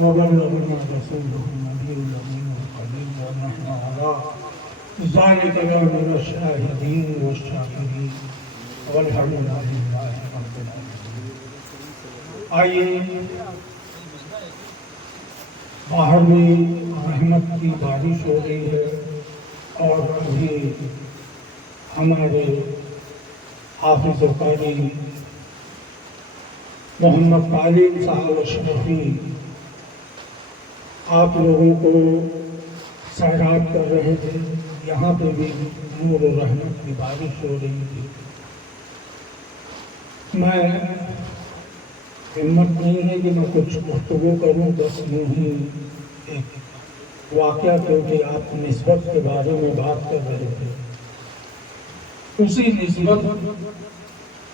وبلغنا رسوله النبي الأمين القديم ونحن على ذلك من الشاهدين والشاكرين والحمد لله رب العالمين. آئیے باہر میں رحمت کی بارش ہو رہی ہے اور ابھی ہمارے حافظ قاری محمد تعلیم صاحب اشرفی آپ لوگوں کو سیراب کر رہے تھے. یہاں پہ بھی نور و رحمت کی بارش ہو رہی تھی. میں ہمت نہیں ہے کہ میں کچھ گفتگو کروں، بس یوں ہی ایک واقعہ، کیونکہ آپ نسبت کے بارے میں بات کر رہے تھے، اسی نسبت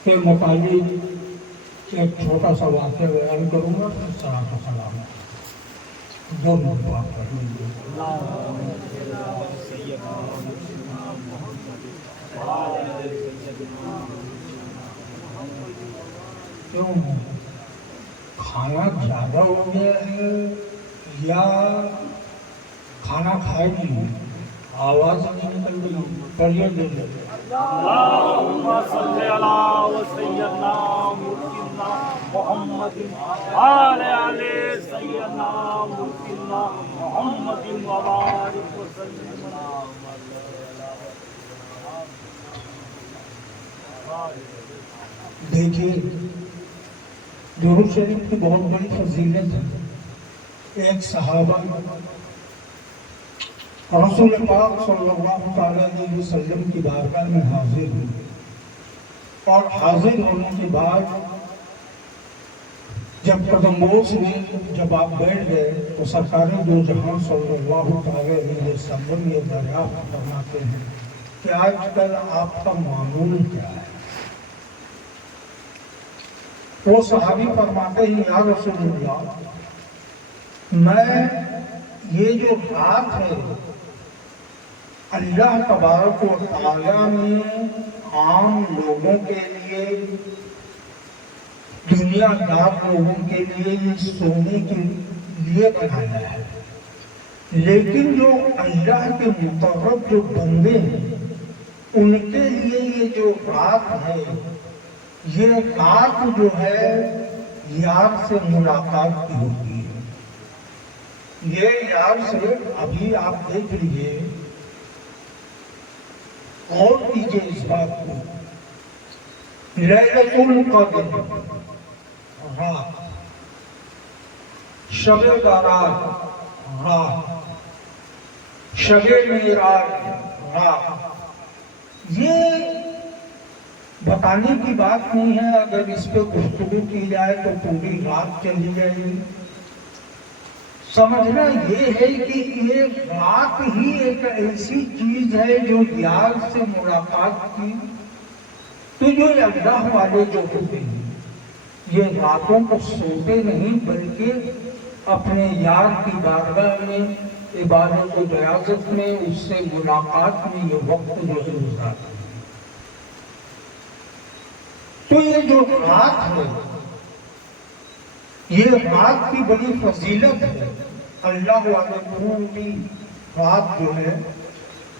کے متعلق ایک چھوٹا سا واقعہ بیان کروں گا. صلاۃ و سلام دو منٹ بات کریں گے. کیوں کھانا زیادہ ہو گیا ہے یا کھانا کھائے نہیں؟ آواز نہیں نکل رہی. کریے دے دے. اللهم صل على سيدنا مولانا محمد وعلى سيدنا مولانا محمد وبارك وسلم. دیکھیے، درود شریف کی بہت بڑی فضیلت ہے. ایک صحابہ رسول پاک صلی اللہ علیہ وسلم کی بارگاہ میں حاضر ہوئے اور حاضر ہونے کے بعد جب قدم بوس میں جب آپ بیٹھ گئے تو سرکار دو جہاں صلی اللہ علیہ وسلم یہ دریافت فرماتے ہیں کہ آج کل آپ کا معمول کیا ہے؟ وہ صحابی فرماتے ہیں یا رسول اللہ، میں یہ جو رات ہے اللہ تبارک و تعالیٰ نے عام لوگوں کے لیے، دنیا دار لوگوں کے لیے یہ سونے کے لیے بنایا ہے، لیکن جو اللہ کے مقرب جو بندے ہیں ان کے لیے یہ جو رات ہے، یہ رات جو ہے یار سے ملاقات کی ہوتی ہے. یہ یار سے ابھی آپ دیکھ لیجئے، اور کیجئے اس بات کو، لیلۃ القدر رات، شب برات رات، شب معراج رات. یہ بتانے کی بات نہیں ہے، اگر اس پہ گفتگو کی جائے تو پوری رات چلی جائے گی. سمجھنا یہ ہے کہ یہ رات ہی ایک ایسی چیز ہے جو یار سے ملاقات کی. تو جو اللہ والے جو ہوتے ہیں یہ راتوں کو سوتے نہیں بلکہ اپنے یار کی بارگاہ میں عبادت و ریاضت میں اس سے ملاقات میں یہ وقت جو ہے گزارتے ہیں. تو یہ جو رات ہے یہ رات کی بڑی فضیلت ہے. اللہ والے پوری رات جو ہے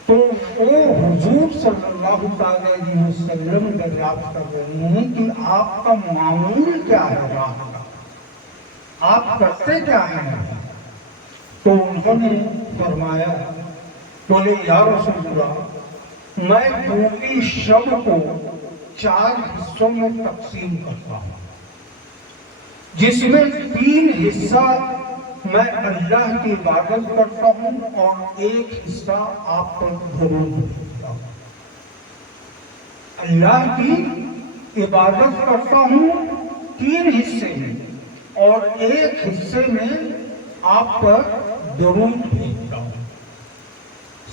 تو وہ حضور صلی اللہ علیہ وسلم دریافت کر رہے ہیں کہ آپ کا معمول کیا ہے رات کا، آپ کرتے کیا ہیں؟ تو انہوں نے فرمایا، بولے یا رسول اللہ، میں پوری شب کو 4 حصوں میں تقسیم کرتا ہوں، جس میں 3 حصہ میں اللہ کی عبادت کرتا ہوں اور 1 حصہ آپ پر درود بھیجتا ہوں. اللہ کی عبادت کرتا ہوں 3 حصے میں اور 1 حصے میں آپ پر درود بھیجتا ہوں.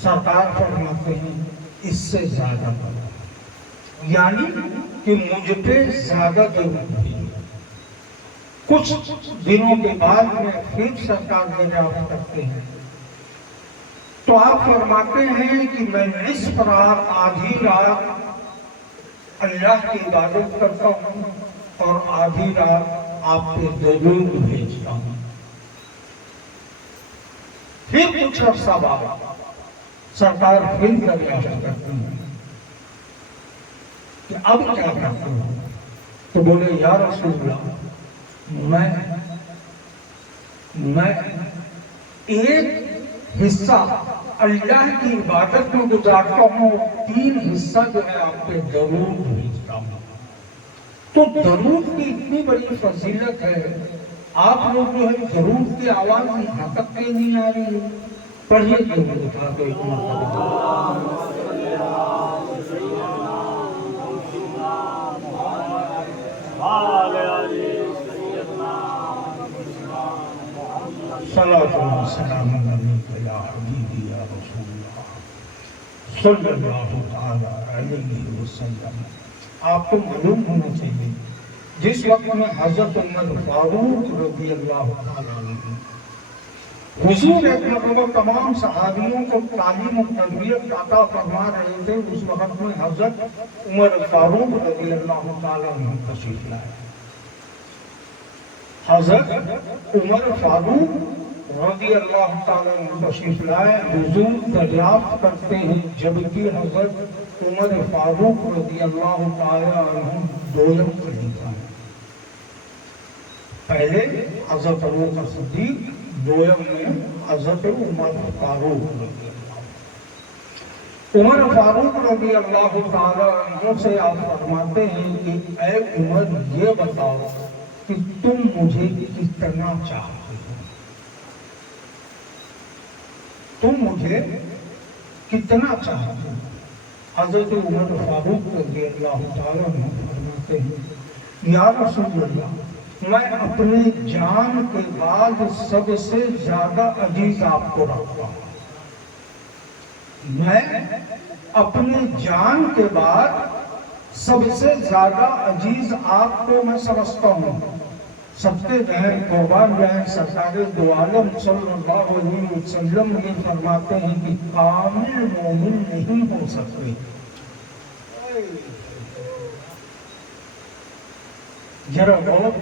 سرکار فرماتے ہیں اس سے زیادہ کرو، یعنی کہ مجھ پہ زیادہ درود بھیجو. کچھ دنوں کے بعد میں پھر سرکار دریافت کرتے ہیں تو آپ فرماتے ہیں کہ میں نصف رات، آدھی رات اللہ کی عبادت کرتا ہوں اور آدھی رات آپ پہ درود بھیجتا ہوں. پھر کچھ عرصہ بعد سرکار پھر دریافت کرتے ہیں کہ اب کیا کرتے ہو؟ تو بولے یا رسول اللہ میں ایک حصہ اللہ کی عبادت میں گزارتا ہوں، 3 حصہ جو ہے آپ پہ درود بھیجتا ہوں۔ تو درود کی اتنی بڑی فضیلت ہے، آپ لوگ جو ہے درود کی آواز یہاں تک کے نہیں آ رہی ہے، پڑھیے درود اٹھا کے اتنا صلاۃ و سلام علیک یا حبیبی یا رسول اللہ صلی اللہ تعالی علیہ وسلم۔ آپ کو معلوم ہونا چاہیے جس وقت میں حضرت عمر فاروق رضی اللہ تعالی عنہ حضور ایک مرتبہ تمام صحابیوں کو تعلیم و تربیت عطا فرما رہے تھے، اس وقت میں حضرت عمر فاروق رضی اللہ تعالی عنہ تشریف لائے۔ حضرت عمر فاروق رضی اللہ تعالی عنہ تشریف لائے، حضور دریافت کرتے ہیں جبکہ حضرت عمر فاروق رضی اللہ تعالی عنہ دویم خلیفہ ہیں۔ پہلے حضرت ابوبکر صدیق، دویم میں حضرت عمر فاروق رضی اللہ عنہ۔ عمر فاروق رضی اللہ تعالی عنہ سے آپ فرماتے ہیں کہ اے عمر یہ بتاؤ کہ تم مجھے کتنا چاہتے ہو، تم مجھے کتنا چاہتے ہو؟ حضرت عمر فاروق رضی اللہ تعالی عنہ فرماتے ہیں یا رسول اللہ، میں اپنے جان کے بعد سب سے زیادہ عزیز آپ کو رکھتا ہوں، میں اپنے جان کے بعد سب سے زیادہ عزیز آپ کو میں سمجھتا ہوں۔ سب کے رہن قربان رہیں سرکار دو عالم صلی اللہ علیہ وسلم یہ فرماتے ہیں کہ کامل مومن نہیں ہو سکتے۔ ذرا غور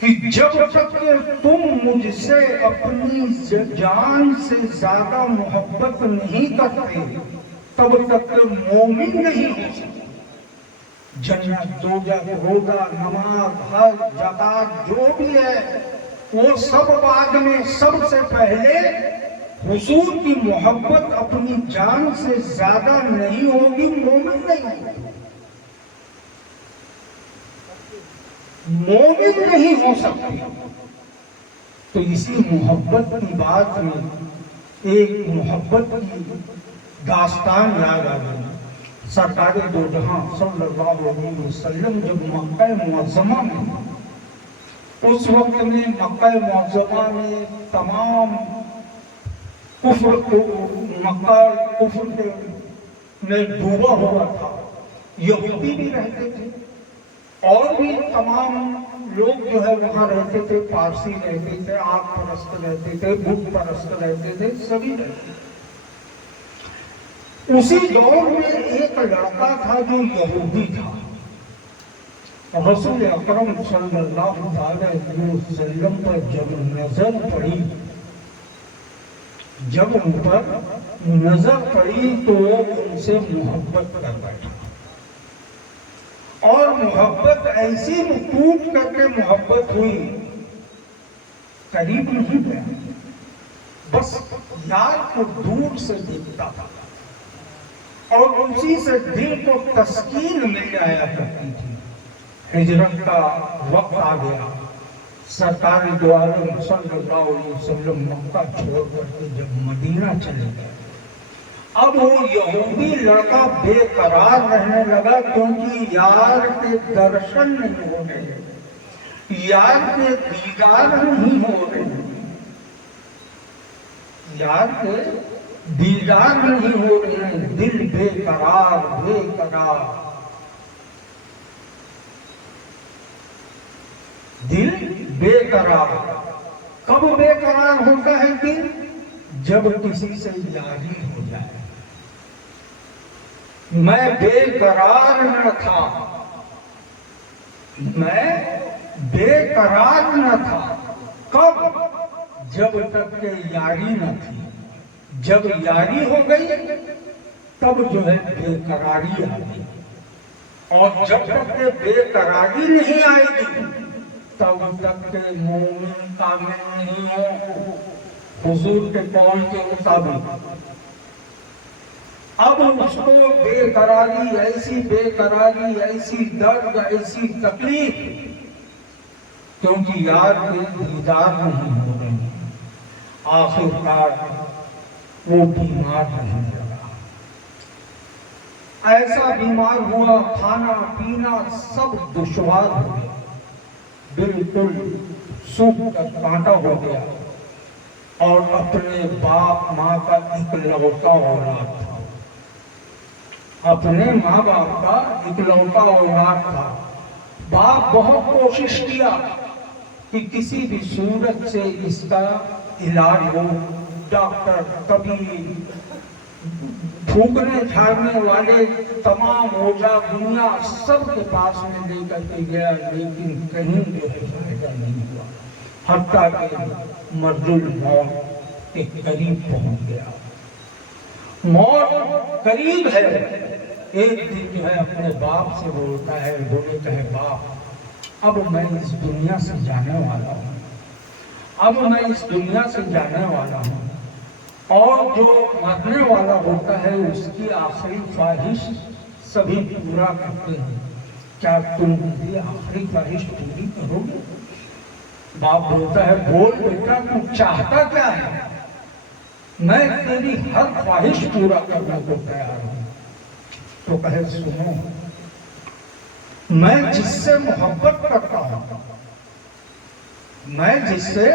کہ جب تک تم مجھ سے اپنی جان سے زیادہ محبت نہیں کرتے تب تک مومن نہیں ہو سکتے۔ جنت، دوزخ، روزہ، نماز، حج، زکات جو بھی ہے وہ سب بعد میں، سب سے پہلے حضور کی محبت اپنی جان سے زیادہ نہیں ہوگی، مومن نہیں ہوگی، مومن نہیں ہو سکتی۔ تو اسی محبت کی بات میں ایک محبت کی داستان یاد آ گئی۔ سرکار دو جہاں صلی اللہ علیہ وسلم جب مکہ معظمہ میں، اس وقت میں مکہ معظمہ میں تمام مکہ کفر میں ڈوبا ہوا تھا، یہودی بھی رہتے تھے اور بھی تمام لوگ جو ہے وہاں رہتے تھے، پارسی رہتے تھے، آگ پرست رہتے تھے، بت پرست رہتے تھے، سبھی رہتے تھے۔ اسی دور میں ایک لڑکا تھا جو یہودی تھا۔ رسول اکرم صلی اللہ علیہ وسلم پر جب نظر پڑی، جب ان پر نظر پڑی تو وہ ان سے محبت کر بیٹھا، اور محبت ایسی ٹوٹ کر کے محبت ہوئی، قریب نہیں گیا، بس یار کو دور سے دیکھتا تھا اور اسی سے دل کو تسکین مل جایا کرتی تھی۔ ہجرت کا وقت آ گیا، سرکار دو عالم صلی اللہ علیہ وسلم مکہ چھوڑ کر کے جب مدینہ چلے گئے، اب وہ یہودی لڑکا بے قرار رہنے لگا، کیونکہ یار کے درشن نہیں ہو رہے، یار کے دیدار نہیں ہو رہے، یار کے دیدار نہیں ہو رہے ہیں، دل بے قرار بے قرار، دل بے قرار۔ کب بے قرار ہوتا ہے دل؟ جب کسی سے یاری ہو جائے۔ میں بے قرار نہ تھا، میں بے قرار نہ تھا، کب؟ جب تک کہ یاری نہ تھی، جب یاری ہو گئی تب جو ہے بے قراری آ گئی، اور جب تک کہ بے قراری نہیں آئے گی تب تک کہ مومن کامل نہیں ہو حضور کے قول کے مطابق۔ اب اس کو بے قراری، ایسی بے قراری، ایسی درد، ایسی تکلیف، کیونکہ یار کے دیدار نہیں ہو رہے، آخر کار وہ بیمار رہنے لگا۔ ایسا بیمار ہوا، کھانا پینا سب دشوار ہو گیا، بالکل سوکھ کر کانٹا ہو گیا، اور اپنے باپ ماں کا اکلوتا اولاد تھا، اپنے ماں باپ کا اکلوتا اولاد تھا۔ باپ بہت کوشش کیا کہ کسی بھی صورت سے اس کا علاج ہو، ڈاکٹر، طبیب، پھونکنے جھاڑنے والے تمام اوجا دنیا سب کے پاس میں لے کر کے گیا، لیکن کہیں جو ہے فائدہ نہیں ہوا، حتیٰ کہ مرض الموت کے قریب پہنچ گیا۔ موت قریب ہے۔ ایک دن جو ہے اپنے باپ سے بولتا ہے، بولتا ہے باپ اب میں اس دنیا سے جانے والا ہوں، اب میں اس دنیا سے جانے والا ہوں، اور جو مرنے والا ہوتا ہے اس کی آخری خواہش سبھی پورا کرتے ہیں، کیا تم میری آخری خواہش پوری کرو گے؟ باپ بولتا ہے بول بیٹا تو چاہتا کیا ہے؟ میں تیری ہر خواہش پورا کرنے کو تیار ہوں۔ تو کہے سنو، میں جس سے محبت کرتا ہوں، میں جس سے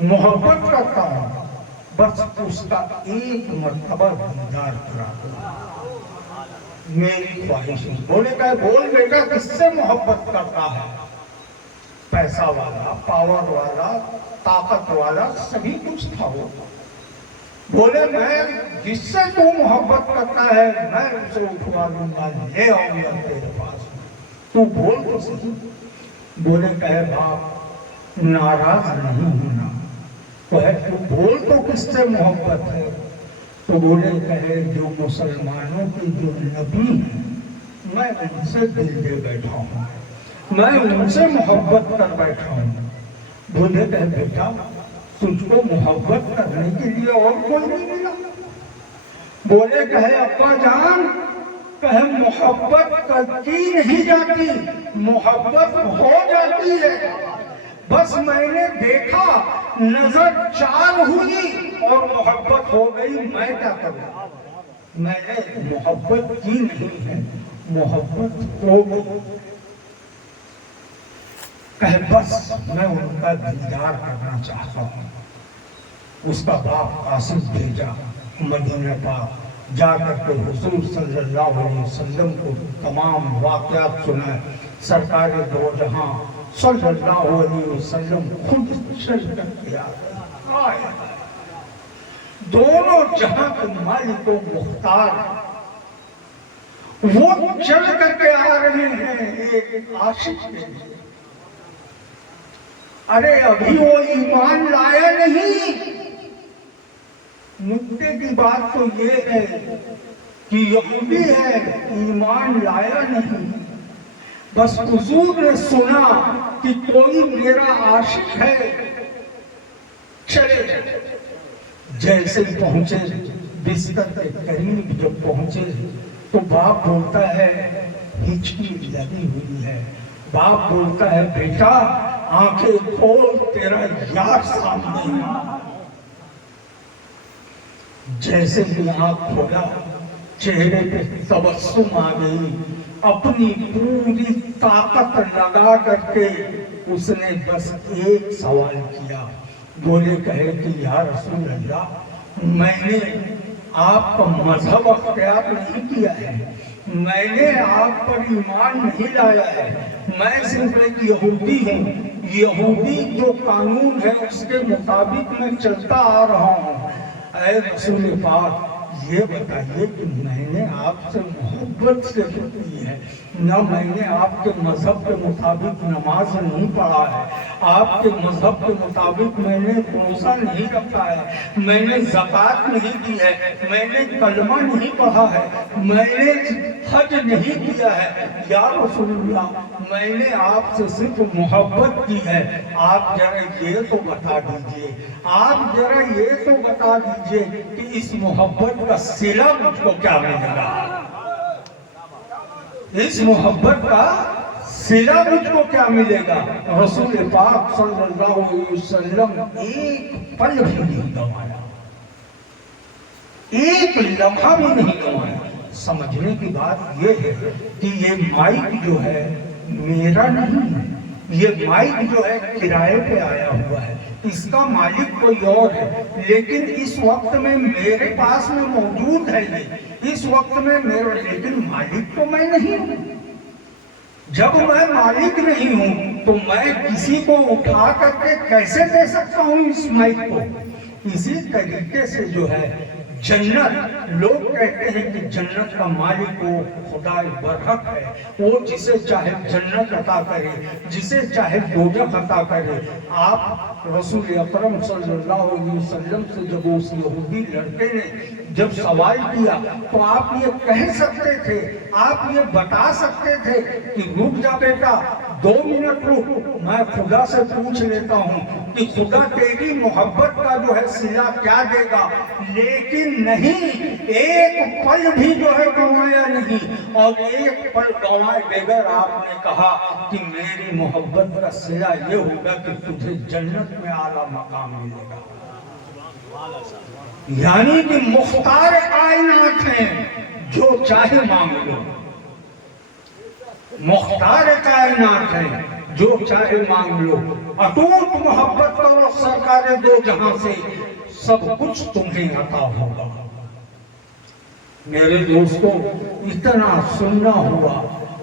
محبت کرتا ہوں، بس اس کا ایک مرتبہ دیدار کرا دو، میری خواہش ہے۔ بولے کہ بول بیٹا کس سے محبت کرتا ہے؟ پیسہ والا، پاور والا، طاقت والا، سبھی کچھ تھا وہ۔ بولے میں جس سے تو محبت کرتا ہے میں اسے اٹھوا لوں گا، لے آؤں گا تیرے پاس، تو بول تو صحیح۔ بولے کہ باپ ناراض نہیں ہونا، تو ہے تو بول تو کس سے محبت ہے؟ تو بولے کہ جو مسلمانوں کے جو نبی ہیں میں ان سے دل دے بیٹھا ہوں، میں ان سے محبت کر بیٹھا ہوں۔ بولے کہ بیٹا تجھ کو محبت کرنے کے لیے اور کوئی نہیں ملا؟ بولے کہ ابا جان کہ محبت کرتی نہیں جاتی، محبت ہو جاتی ہے، بس میں نے دیکھا نظر چار ہوئی اور محبت ہو گئی، میں کیا کروں؟ میں نے محبت کی نہیں ہے، محبت ہو گئی، کہ بس میں ان کا دیدار کرنا چاہتا ہوں۔ اس کا باپ قاسم بھیجا مدینہ پاک، جا کر کے حضور صلی اللہ علیہ وسلم کو تمام واقعات سنائے۔ سرکار دو جہاں صلی اللہ علیہ وسلم خود چل کر کے آئے، دونوں جہاں کے مالک و مختار وہ چل کر کے آ رہے ہیں ایک عاشق کے لیے۔ ارے ابھی وہ ایمان لایا نہیں۔ نکتے کی بات تو یہ ہے کہ یہودی ہے، ایمان لایا نہیں، بس حضور نے سنا کہ کوئی میرا عاشق ہے، چلے جیسے پہنچے بستر کے قریب جب پہنچے تو باپ بولتا ہے ہچکی لگی ہوئی ہے، باپ بولتا ہے بیٹا آنکھیں کھول تیرا یار سامنے ہے۔ جیسے ہی آنکھ کھولا چہرے پہ تبسم آ گئی، اپنی پوری طاقت لگا کر کے اس نے بس ایک سوال کیا، بولے کہے کہ یا رسول اللہ میں نے آپ کا مذہب اختیار نہیں کیا ہے، میں نے آپ پر ایمان نہیں لایا ہے، میں صرف ایک یہودی ہوں، یہودی جو قانون ہے اس کے مطابق میں چلتا آ رہا ہوں۔ اے رسول پاک یہ بتائیے کہ میں نے آپ سے محبت سے کی ہے، نہ میں نے آپ کے مذہب کے مطابق نماز نہیں پڑھا ہے، آپ کے مذہب کے مطابق میں نے روزہ نہیں رکھا ہے، میں نے زکوٰۃ نہیں دی ہے، میں نے کلمہ نہیں پڑھا ہے، میں نے حج نہیں کیا ہے۔ یا رسول اللہ، میں نے آپ سے صرف محبت کی ہے، آپ ذرا یہ تو بتا دیجئے، آپ ذرا یہ تو بتا دیجئے کہ اس محبت کا صلہ مجھ کو کیا ملے گا، اس محبت کا صلہ مجھ کو کیا ملے گا۔ رسول پاک صلی اللہ علیہ وسلم ایک پل بھی نہیں گنوایا، ایک لمحہ بھی نہیں گنوایا۔ سمجھنے کی بات یہ ہے کہ یہ مائک جو ہے میرا نہیں ہے، یہ مائک جو ہے کرائے پہ آیا ہوا ہے، اس کا مالک کوئی اور ہے، لیکن اس وقت میں میرے پاس میں موجود ہے یہ، اس وقت میں میرا، لیکن مالک تو میں نہیں ہوں۔ جب میں مالک نہیں ہوں تو میں کسی کو اٹھا کر کے کیسے دے سکتا ہوں اس مائک کو۔ اسی طریقے سے جو ہے جنت، لوگ کہتے ہیں کہ جنت کا مالک وہ خدا برحق ہے، وہ جسے چاہے جنت عطا کرے، جسے چاہے دوزخ عطا کرے۔ آپ رسول اکرم صلی اللہ علیہ وسلم سے جب اس یہودی لڑکے نے جب سوال کیا تو آپ یہ کہہ سکتے تھے، آپ یہ بتا سکتے تھے کہ رک جا بیٹا، 2 منٹ رک، میں خدا سے پوچھ لیتا ہوں کہ خدا تیری محبت کا جو ہے صلہ کیا دے گا، لیکن نہیں، ایک پل بھی جو ہے گنوایا نہیں، اور ایک پل گنوائے بغیر آپ نے کہا کہ میری محبت کا صلہ یہ ہوگا کہ تجھے جنت میں اعلیٰ مقام ملے گا۔ یعنی کہ مختار کائنات ہیں، جو چاہے مانگ لو، مختار کائنات ہیں، جو چاہے مانگ لو، اٹوٹ محبت کرو سرکار دو جہاں سے، سب کچھ تمہیں عطا ہوگا۔ میرے دوستو، اتنا سننا ہوا،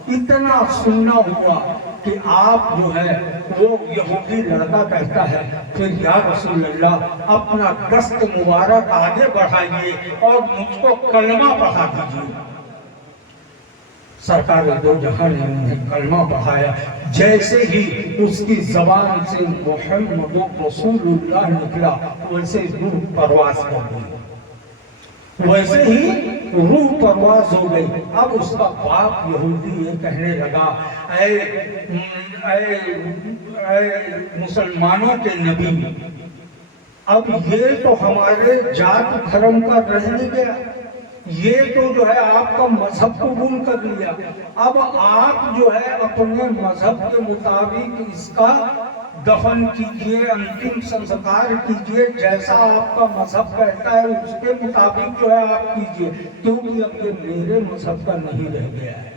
اتنا سننا ہوا کہ آپ جو ہے وہ یہودی لڑکا کہتا ہے پھر یا رسول اللہ اپنا دست مبارک آگے بڑھائیے اور مجھ کو کلمہ پڑھا دیجیے۔ سرکار دو جہاں نے انہیں کلمہ پڑھایا، جیسے ہی اس کی زبان سے محمد رسول اللہ نکلا ویسے روح پرواز کر گئی، ویسے ہی روح پرواز ہو گئی۔ اب اس کا باپ یہودی یہ کہنے لگا، اے مسلمانوں کے نبی، اب یہ تو ہمارے جات دھرم کا رہ نہیں گیا، یہ تو جو ہے آپ کا مذہب قبول کر لیا، اب آپ جو ہے اپنے مذہب کے مطابق اس کا دفن کیجئے، انتم سنسکار کیجئے، جیسا آپ کا مذہب کہتا ہے اس کے مطابق جو ہے آپ کیجئے، کیونکہ اب یہ میرے مذہب کا نہیں رہ گیا ہے۔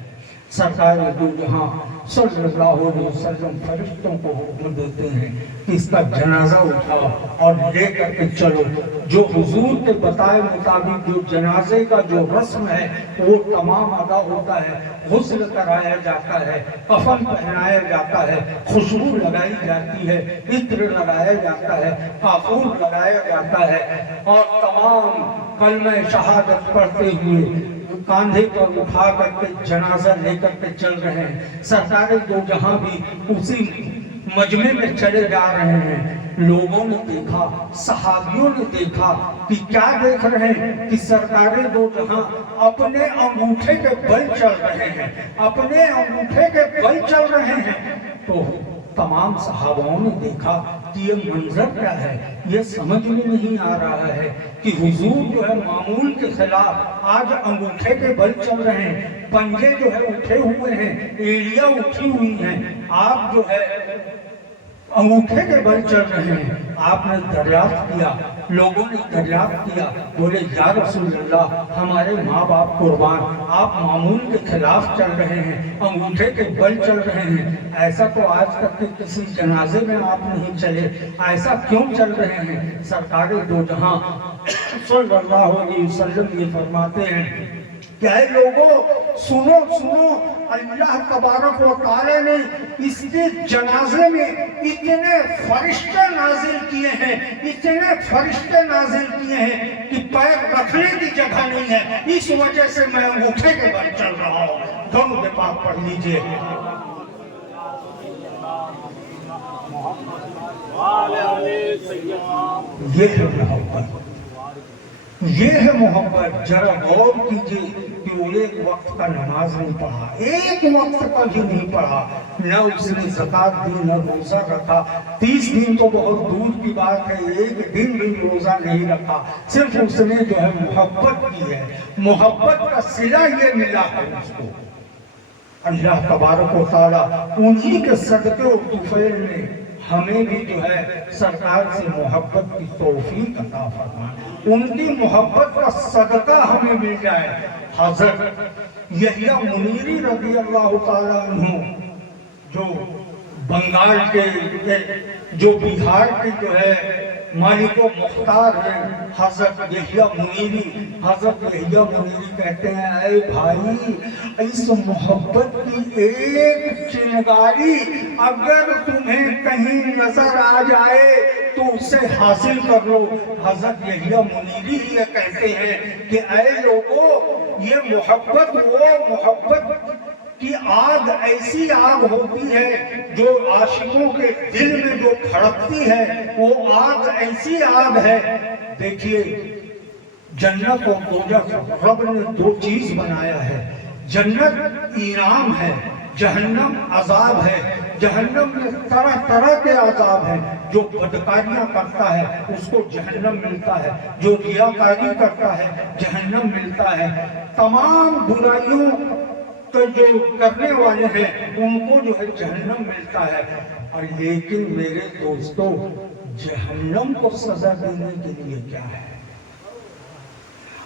سرکار دو جہاں صلی اللہ علیہ وسلم فرشتوں کو حکم دیتے ہیں کہ اس کا جنازہ اٹھاؤ اور لے کر کے چلو۔ جو حضور کے بتائے مطابق جو جنازے کا جو رسم ہے وہ تمام ادا ہوتا ہے، غسل کرایا جاتا ہے، کفن پہنایا جاتا ہے، خوشبو لگائی جاتی ہے، عطر لگایا جاتا ہے، کافور لگایا جاتا ہے، اور تمام کلمہ شہادت پڑھتے ہوئے کاندھے پر اٹھا کر کے جنازہ لے کر کے چل رہے ہیں۔ سرکار دو جہاں بھی اسی مجمع میں چلے جا رہے ہیں۔ لوگوں نے دیکھا، صحابیوں نے دیکھا کہ کیا دیکھ رہے ہیں کہ سرکار دو جہاں اپنے انگوٹھے کے بل چل رہے ہیں، اپنے انگوٹھے کے بل چل رہے ہیں۔ تو تمام صحابوں نے دیکھا کہ یہ منظر کیا ہے، یہ سمجھ میں نہیں آ رہا ہے کہ حضور جو ہے معمول کے خلاف آج انگوٹھے کے بل چل رہے ہیں، پنجے جو ہے اٹھے ہوئے ہیں، ایڑیاں اٹھی ہوئی ہیں، آپ جو ہے انگوٹھے کے بل چل رہے ہیں۔ آپ نے دریافت کیا، لوگوں نے دریافت کیا، بولے یا رسول اللہ ہمارے ماں باپ قربان، آپ معمول کے خلاف چل رہے ہیں، انگوٹھے کے بل چل رہے ہیں، ایسا تو آج تک کے کسی جنازے میں آپ نہیں چلے، ایسا کیوں چل رہے ہیں؟ سرکار دو جہاں صلی اللہ علیہ وسلم یہ فرماتے ہیں کہ اے لوگوں سنو سنو، اللہ تبارک و تعالی نے اس کے جنازے میں اتنے فرشتے نازل کیے ہیں، اتنے فرشتے نازل کیے ہیں کہ پیر رکھنے کی جگہ نہیں ہے، اس وجہ سے میں انگوٹھے کے بل چل رہا ہوں۔ دونوں کے پاس پڑھ لیجئے۔ یہ ہے محبت، یہ ہے محبت۔ ذرا غور کیجیے کہ وہ ایک وقت کا نماز نہیں پڑھا، ایک وقت کا بھی نہیں پڑھا، نہ اس نے زکات دی، نہ روزہ رکھا۔ 30 دن تو بہت دور کی بات ہے، ایک دن بھی روزہ نہیں رکھا، صرف اس نے جو ہے محبت کی ہے، محبت کا صلہ یہ ملا ہے اس کو۔ اللہ تبارک و تعالیٰ انہی کے صدقے و طفیل میں ہمیں بھی جو ہے سرکار سے محبت کی توفیق عطا فرمائے، ان کی محبت کا صدقہ ہمیں مل جائے۔ حضرت یحییٰ منیری رضی اللہ تعالیٰ عنہ جو بنگال کے، جو بہار کے جو ہے مالک و مختار ہیں، حضرت یحییٰ منیری، حضرت یحییٰ منیری کہتے ہیں اے بھائی، اس محبت کی ایک چنگاری اگر تمہیں کہیں نظر آ جائے تو اسے حاصل کر لو۔ حضرت یحییٰ منیری یہ کہتے ہیں کہ اے لوگوں، یہ محبت وہ محبت کی آگ ایسی آگ ہوتی ہے جو عاشقوں کے دل میں جو پھڑکتی ہے، وہ آگ ایسی آگ ہے۔ دیکھیے جنت اور دوزخ، رب نے دو چیز بنایا ہے، جنت انعام ہے، جہنم عذاب ہے۔ جہنم میں طرح طرح کے عذاب ہیں، جو بدکاریاں کرتا ہے اس کو جہنم ملتا ہے، جو ریاکاری کرتا ہے جہنم ملتا ہے، تمام برائیوں جو کرنے والے ہیں ان کو جو ہے جہنم ملتا ہے۔ اور لیکن میرے دوستو، جہنم کو سزا دینے کے لیے کیا ہے؟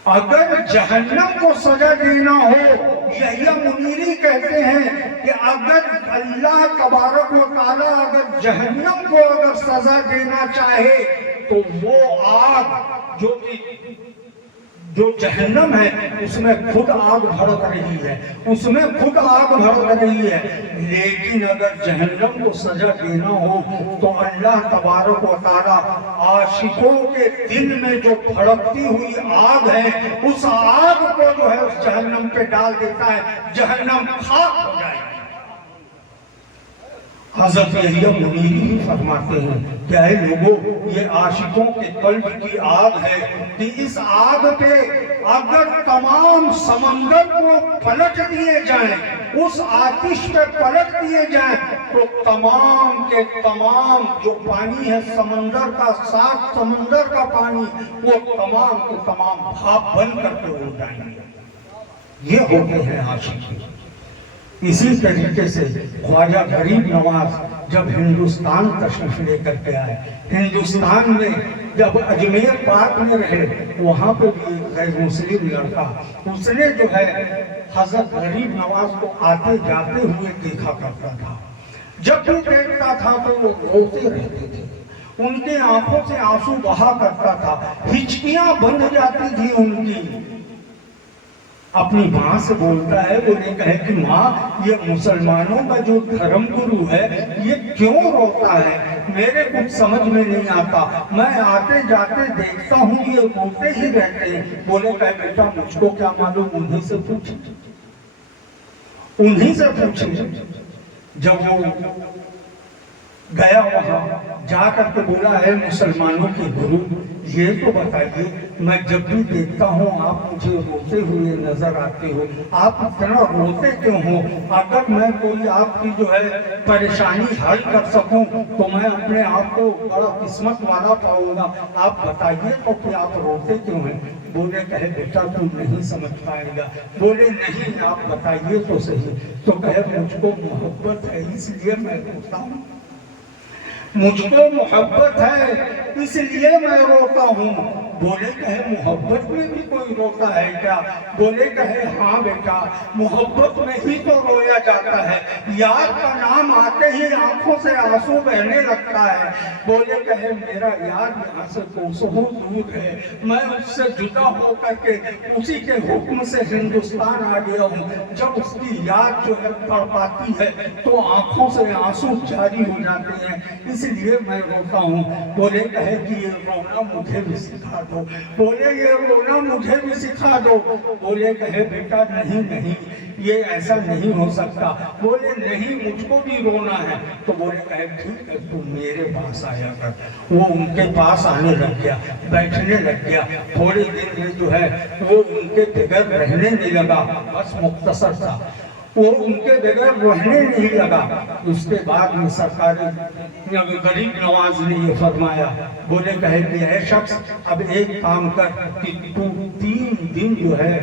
اگر جہنم کو سزا دینا ہو، یحییٰ منیری کہتے ہیں کہ اگر اللہ تبارک و تعالیٰ اگر جہنم کو اگر سزا دینا چاہے تو وہ آگ جو جہنم ہے اس میں خود آگ بھڑک رہی ہے، اس میں خود آگ بھڑک رہی ہے۔ لیکن اگر جہنم کو سزا دینا ہو تو اللہ تبارک و تعالیٰ عاشقوں کے دل میں جو بھڑکتی ہوئی آگ ہے اس آگ کو جو ہے اس جہنم پہ ڈال دیتا ہے، جہنم خاک ہو جائے گی۔ حضرت یحییٰ منیری ہی فرماتے ہیں کہ اے لوگوں، یہ عاشقوں کے قلب کی آگ ہے کہ اس آگ پہ اگر تمام سمندر کو پلٹ دیے جائیں، اس آتش پہ پلٹ دیے جائیں تو تمام کے تمام جو پانی ہے سمندر کا، 7 سمندر کا پانی، وہ تمام کے تمام بھاپ بن کر کے ہو جائیں گے۔ یہ ہوتے ہیں عاشق۔ اسی طریقے سے خواجہ غریب نواز جب ہندوستان تشریف لے کر کے آئے، ہندوستان میں جب اجمیر پاک میں رہے، وہاں پہ بھی ایک غیر مسلم لڑکا، اس نے جو ہے حضرت غریب نواز کو آتے جاتے ہوئے دیکھا کرتا تھا۔ جب بھی دیکھتا تھا تو وہ روتے رہتے تھے، ان کے آنکھوں سے آنسو بہا کرتا تھا، ہچکیاں بند جاتی تھی ان کی۔ اپنی ماں سے بولتا ہے، وہ نے کہے کہ ماں، یہ مسلمانوں کا جو دھرم گرو ہے یہ کیوں روتا ہے؟ میرے کچھ سمجھ میں نہیں آتا، میں آتے جاتے دیکھتا ہوں یہ روتے ہی رہتے ہیں۔ بولے کہ بیٹا مجھ کو کیا معلوم، انہیں سے پوچھیں، انہیں سے پوچھیں۔ جب وہ گیا وہاں جا کر کے بولا ہے مسلمانوں کے گرو، یہ تو بتائیے، میں جب بھی دیکھتا ہوں آپ مجھے روتے ہوئے نظر آتے ہو، آپ اتنا روتے کیوں ہو؟ اگر میں کوئی آپ کی جو ہے پریشانی حل کر سکوں تو میں اپنے آپ کو بڑا قسمت والا پاؤں گا، آپ بتائیے تو کہ آپ روتے کیوں ہیں؟ بولے کہے بیٹا تم نہیں سمجھ پائے گا۔ بولے نہیں، آپ بتائیے تو صحیح۔ تو کہے مجھ کو محبت ہے اس لیے میں روتا ہوں، مجھ کو محبت ہے اس لیے میں روتا ہوں۔ بولے کہے محبت میں بھی کوئی روتا ہے کیا؟ بولے کہے ہاں بیٹا، محبت میں ہی تو رویا جاتا ہے، یار کا نام آتے ہی آنکھوں سے آنسو بہنے لگتا ہے۔ بولے کہے میرا یار یہاں سے کوسوں دور ہے، میں اس سے جدا ہو کر کے اسی کے حکم سے ہندوستان آ گیا ہوں، جب اس کی یاد جو ہے پڑ پاتی ہے تو آنکھوں سے آنسو جاری ہو جاتے ہیں، اس لیے میں روتا ہوں۔ بولے کہے کہ یہ رونا مجھے بھی سکھا دو، بولے یہ رونا مجھے بھی سکھا دو۔ بولے کہے بیٹا نہیں، یہ ایسا نہیں ہو سکتا۔ بولے نہیں، مجھ کو بھی رونا ہے۔ تو بولے کہے ٹھیک ہے، تو میرے پاس آیا کر۔ وہ ان کے پاس آنے لگ گیا، بیٹھنے لگ گیا، تھوڑے دن میں جو ہے وہ ان کے بغیر رہنے نہیں لگا، بس مختصر تھا، وہ ان کے بغیر رہنے نہیں لگا۔ اس کے بعد میں سرکار غریب نواز نے یہ فرمایا، بولے کہے کہ اے شخص اب ایک کام کر کہ تو 3 دن جو ہے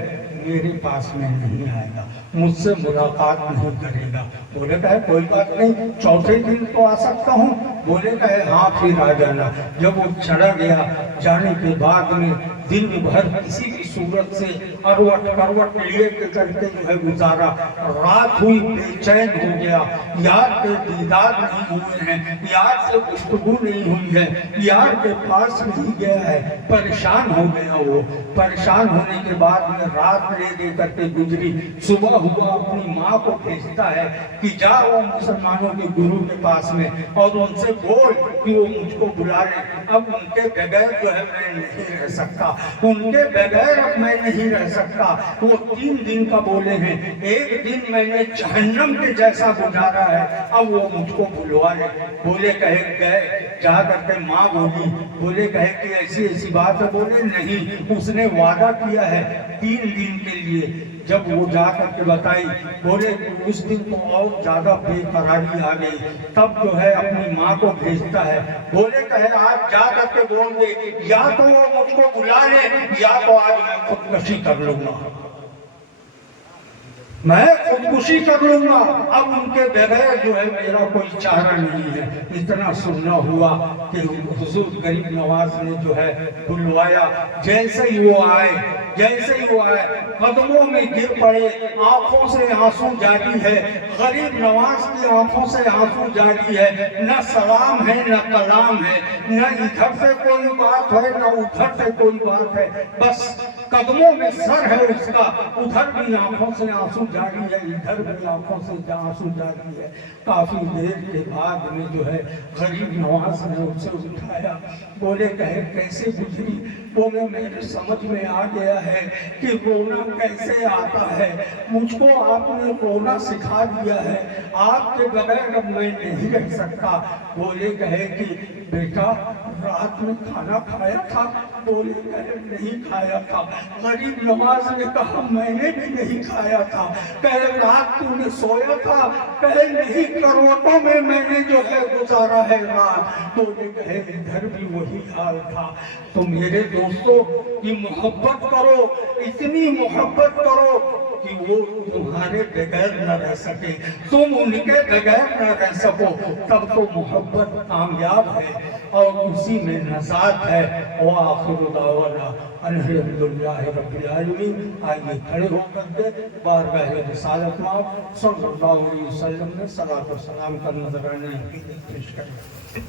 میرے پاس میں نہیں آئے گا، مجھ سے ملاقات نہیں کرے گا۔ بولے کہے کوئی بات نہیں، چوتھے دن تو آ سکتا ہوں۔ بولے کہے ہاں پھر آ جانا۔ جب وہ چلا گیا، جانے کے بعد میں دن بھر کسی بھی صورت سے اروٹ کروٹ لیے کر کے جو ہے گزارا، رات ہوئی بے چین ہو گیا، یار کے دیدار نہیں ہوئے ہیں، یار سے گفتگو نہیں ہوئی ہے، یار کے پاس نہیں گیا ہے، پریشان ہو گیا۔ وہ پریشان ہونے کے بعد میں رات لے کر کے گزری، صبح ہوا اپنی ماں کو بھیجتا ہے کہ جا وہ مسلمانوں کے گرو کے پاس میں اور ان سے بول کہ وہ مجھ کو بلا لیں، اب ان کے بغیر جو ہے میں نہیں رہ سکتا، ان کے بغیر اب میں نہیں رہ سکتا۔ وہ 3 دن کا بولے ہیں، ایک دن میں نے جہنم کے جیسا گزارا ہے، اب وہ مجھ کو بلوا لے۔ بولے کہے گئے، جا کر کے ماں بولی، بولے کہے کہ ایسی بات ہے؟ بولے نہیں، اس نے وعدہ کیا ہے 3 دن کے لیے۔ جب وہ جا کر کے بتائی، بولے اس دن تو اور زیادہ بے قراری آ گئی، تب جو ہے اپنی ماں کو بھیجتا ہے۔ بولے کہے آج جا کر کے بول دے، یا تو وہ مجھ کو بلا لے یا تو آج میں خودکشی کر لوں گا، میں خودکشی کر لوں گا، اب ان کے بغیر جو ہے میرا کوئی چارہ نہیں ہے۔ اتنا سننا ہوا کہ حضور غریب نواز نے جو ہے بلوایا، جیسے ہی وہ آئے قدموں میں گر پڑے، آنکھوں سے آنسو جاری ہے، غریب نواز کی آنکھوں سے آنسو جاری ہے، نہ سلام ہے نہ کلام ہے، نہ ادھر سے کوئی بات ہے نہ ادھر سے کوئی بات ہے، بس قدموں میں سر ہے اس کا، ادھر بھی آنکھوں سے آنسو جاری ہے، ادھر بھی آنکھوں سے آنسو جاری ہے۔ کافی دیر کے بعد میں جو ہے غریب نواز نے اسے اٹھایا، بولے کہے کیسے گزری؟ بولے میرے سمجھ میں آ گیا ہے کہ رونا کیسے آتا ہے، مجھ کو آپ نے رونا سکھا دیا ہے، آپ کے بغیر اب میں نہیں رہ سکتا۔ بولے کہے کہ بیٹا رات میں کھانا کھایا تھا؟ بولے کہے نہیں کھایا تھا۔ غریب نواز نے کہا میں نے بھی نہیں کھایا تھا۔ کہے رات تو نے سویا تھا؟ کہے نہیں، کروٹوں میں نے جو ہے گزارا ہے رات۔ بولے کہے ادھر بھی وہی حال تھا۔ تو میرے دوستو کی محبت کرو، اتنی محبت کرو کہ وہ تمہارے بغیر نہ رہ سکے، تم ان کے بغیر نہ رہ سکو، تب تو محبت کامیاب ہے اور اسی میں نجات ہے۔ وآخر دعوانا الحمدللہ رب العالمین۔ آئیے کھڑے ہو کر کے بارگاہ رسالت مآب صلی اللہ علیہ وسلم نے صلاۃ و سلام کا نذرانہ عقیدت پیش کریں۔